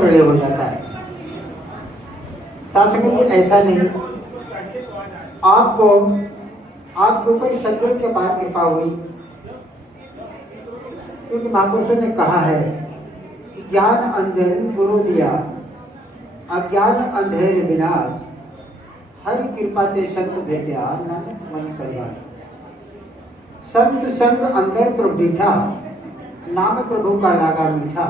प्रलय हो जाता है। शास्त्री जी ऐसा नहीं, आपके ऊपर सदगुरु के बाद कृपा हुई, क्योंकि महापुरुषों ने कहा है कि ज्ञान अंजन गुरु दिया, अज्ञान अंधेर विनाश, हरि कृपा ते संत भेटिया, नानक मन परिवार। संत संग अंदर प्रभु दीठा, नाम प्रभु का लागा मीठा,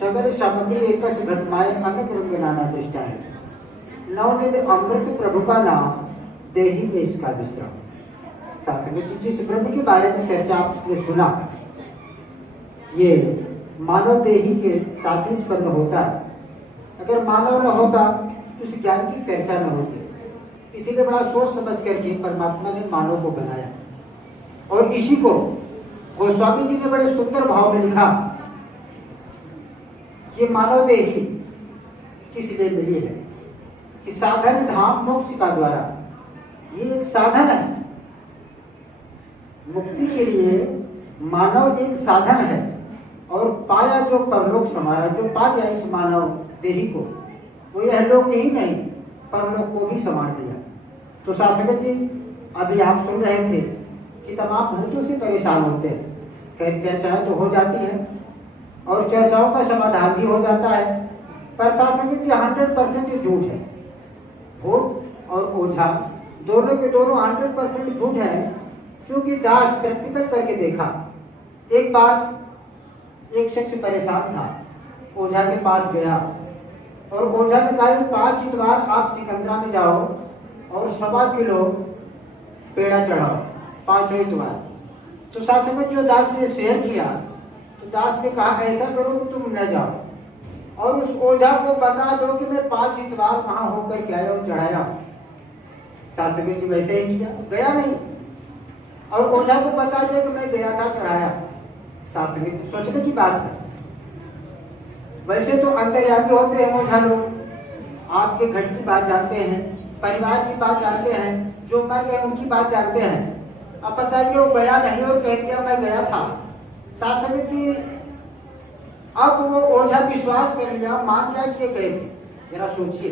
सगर सामग्री एकस घटमाए, अनेक रंग नाना दृष्टाएं, नवनिध अमृत प्रभु का नाम, देही में इसका विश्राम। शास्त्र जी जिस ब्रह्म के बारे में चर्चा आपने सुना, ये मानव देही के साथ ही उत्पन्न होता है। अगर मानव न होता तो इस ज्ञान की चर्चा न होती। इसीलिए बड़ा सोच समझ करके परमात्मा ने मानव को बनाया, और इसी को गोस्वामी जी ने बड़े सुंदर भाव में लिखा कि मानव देही किस लिए मिली है, कि साधन धाम मोक्ष का द्वारा, ये एक साधन है मुक्ति के लिए। मानव एक साधन है, और पाया जो परलोक समारा, जो पा गया इस मानव देही को, वो यह लोक ही नहीं परलोक को भी संभाल दिया। तो शास्त्री जी अभी आप सुन रहे थे कि तमाम भूतों से परेशान होते हैं, खैर चर्चाएं तो हो जाती है और चर्चाओं का समाधान भी हो जाता है, पर शास्त्री जी 100% झूठ है। भूत और ओझा दोनों के दोनों 100% झूठ है। क्योंकि दास प्रैक्टिकल करके देखा, एक बार एक शख्स परेशान था, ओझा के पास गया और ओझा ने कहा 5 इतवार आप सिकंदरा में जाओ और 1.25 किलो पेड़ा चढ़ाओ 5 इतवार। तो शासक जो दास से शेयर किया, तो दास ने कहा ऐसा करो कि तुम न जाओ और उस ओझा को बता दो कि मैं 5 इतवार वहां होकर के आया और चढ़ाया। शासक जी वैसे ही किया, गया नहीं, और ओझा को बता दिया कि मैं गया था, चढ़ाया। शास्त्री जी सोचने की बात है। वैसे तो अंतर्यामी होते हैं ओझा लोग, आपके घर की बात जानते हैं, परिवार की बात जानते हैं, जो मर गए उनकी बात जानते हैं। अब बताइए वो गया नहीं और कह दिया मैं गया था। शास्त्री जी अब वो ओझा विश्वास कर लिया, मान गया कि ये गए थे। जरा सोचिए,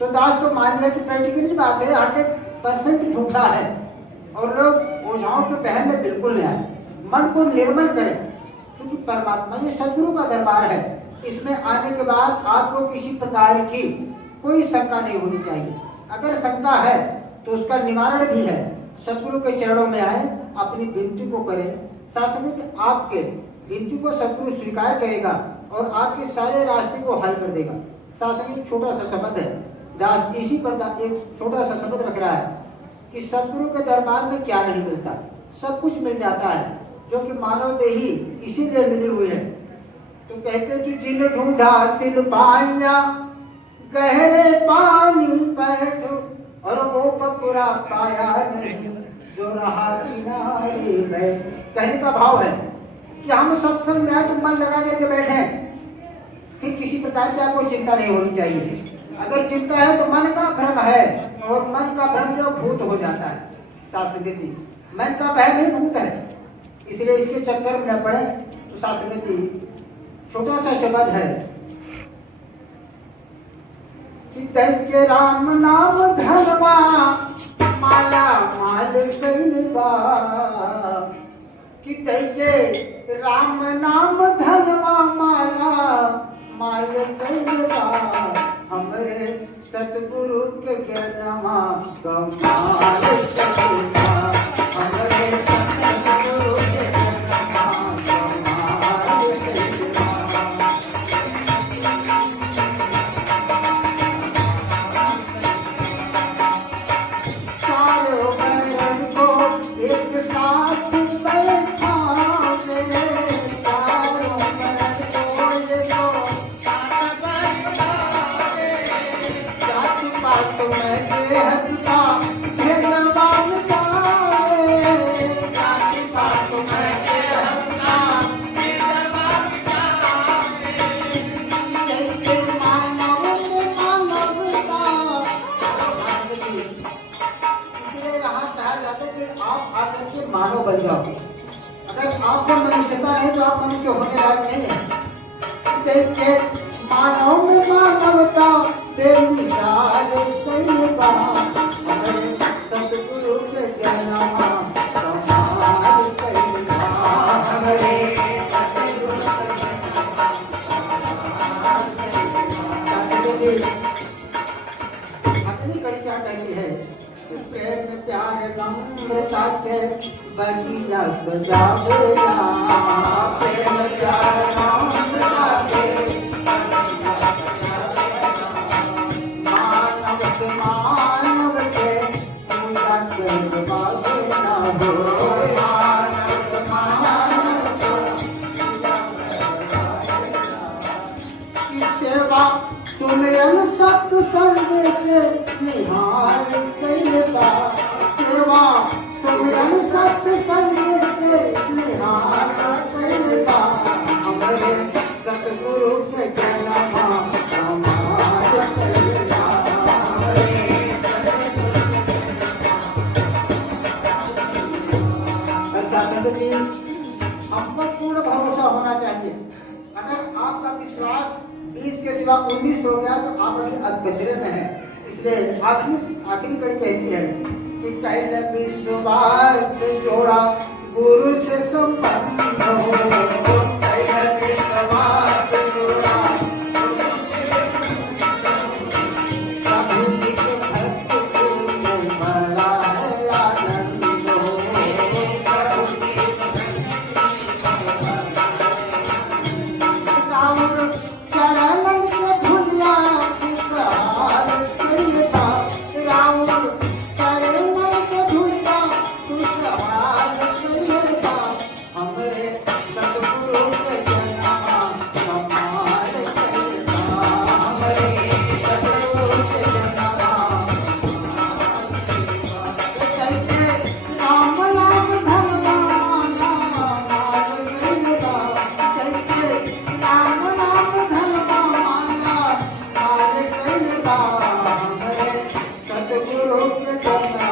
तो दास तो मान गया कि प्रैक्टिकली बात है 100% झूठा है, और लोग ओझाओं के बहन में बिल्कुल नहीं आए। मन को निर्मल करें, क्योंकि परमात्मा ये सदगुरु का दरबार है। इसमें आने के बाद आपको किसी प्रकार की कोई शंका नहीं होनी चाहिए। अगर शंका है तो उसका निवारण भी है। सदगुरु के चरणों में आए, अपनी विनती को करें। शास्त्री आपके विनती को सदगुरु स्वीकार करेगा और आपके सारे रास्ते को हल कर देगा। शास्त्री छोटा सा शब्द है, दास इसी पर एक छोटा सा शब्द रख रहा है कि सदगुरु के दरबार में क्या नहीं मिलता, सब कुछ मिल जाता है, जो कि मानव देही इसीलिए मिली हुई है। तो कहते कि जिन ढूंढा तिन पाया, गहरे पानी बैठो, और वो पकुरा पाया नहीं, जो रहा किनारे बैठ। कहने का भाव है कि हम सत्संग में आए तो मन लगा करके बैठे, फिर किसी प्रकार से आपको चिंता नहीं होनी चाहिए। अगर चिंता है तो मन का भ्रम है, और मन का भ्रम जो भूत हो जाता है। शास्त्री जी मन का भय नहीं भूत है, इसलिए इसके चक्कर में न पड़े। तो शास्त्री जी छोटा सा शब्द है कि तय के राम नाम धनवा, माला माल सैनवा, कि तय के राम नाम धनवा, माला माल सैनवा, हमरे सतगुरु के ज्ञानमा कमाल सैनवा, हमरे सतगुरु के ज्ञानमा कमाल सैनवा। चारों बैरन को एक साथ बैठावे, चारों बैरन को देखो जाति पात में देहत का भेदभाव पावे, जाति पात में देहत का भेदभाव पावे, जैसे मानव में मानवता। इसलिए यहाँ कहा जाता है कि आप आकर के मानव बन जाओ। अगर आपको मनुष्यता है तो आप मनुष्य होने लायक नहीं है। जैसे मानव में मानवता से मिसाल कई बार सतगुरु के जन्म कमाल कई बार अपनी कड़ी क्या कहती है प्रेम प्यार नम्रता से बगीचा सजावेला प्रेम प्यार नम्रता से मानव से मानव के पूरा करवावेला हो मानव से मानव की सेवा सुमिरन सत्संग से निहार कईबा सेवा सुमिरन सत्संग से निहार कईबा हमारे सतगुरु के जन्म हमार कईबा हम पर पूर्ण भरोसा होना चाहिए। अगर आपका विश्वास 20 के सिवा 19 हो गया तो आप अभी अधकचरे में हैं। इसलिए आखिरी कड़ी कहती है कि पहले विश्वास से जोड़ा गुरु से संबंध हो पहले विश्वास से जोड़ा प्रभु के भक्त में बड़ा है आनंद हो चरण से धुलिया पुकार कईबा राम चरण से धुलिया पुकार कईबा हमरे सतगुरु के जन्म कमाल कईबा हमरे सतगुरु के जन्म कैसे राम नाम भगवान कमाल कईबा कैसे राम नाम भगवान कमाल कईबा हमरे सतगुरु के जन्म